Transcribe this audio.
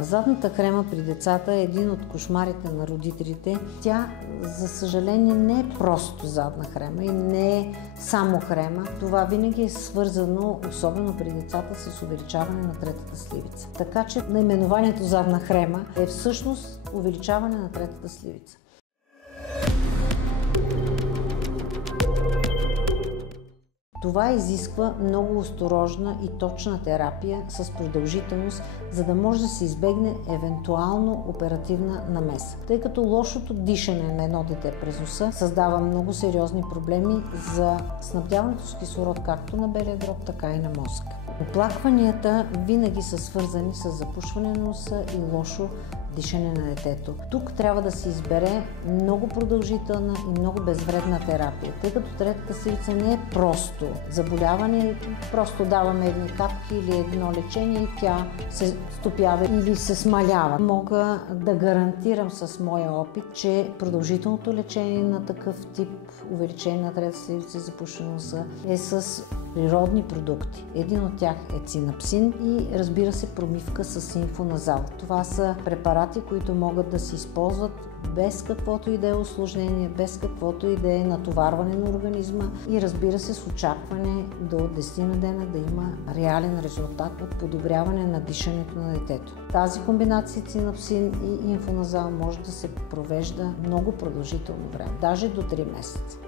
Задната хрема при децата е един от кошмарите на родителите. Тя, за съжаление, не е просто задна хрема и не е само хрема. Това винаги е свързано, особено при децата, с увеличаване на третата сливица. Така че наименованието задна хрема е всъщност увеличаване на третата сливица. Това изисква много осторожна и точна терапия с продължителност, за да може да се избегне евентуално оперативна намеса. Тъй като лошото дишане на едно дете през носа създава много сериозни проблеми за снабдяването с кислород както на белия дроб, така и на мозъка. Оплакванията винаги са свързани с запушване на носа и лошо дишане на детето. Тук трябва да се избере много продължителна и много безвредна терапия, тъй като третата сливица не е просто заболяване, просто даваме едни капки или едно лечение и тя се стопява или се смалява. Мога да гарантирам с моя опит, че продължителното лечение на такъв тип увеличение на третата сливица и запушване на носа е с природни продукти. Един от тях е цинапсин и, разбира се, промивка с синфоназал. Това са препарати, които могат да се използват без каквото и да е усложнение, без каквото и да е натоварване на организма и, разбира се, с очакване до 10 на дена да има реален резултат от подобряване на дишането на детето. Тази комбинация цинапсин и инфоназал може да се провежда много продължително време, даже до 3 месеца.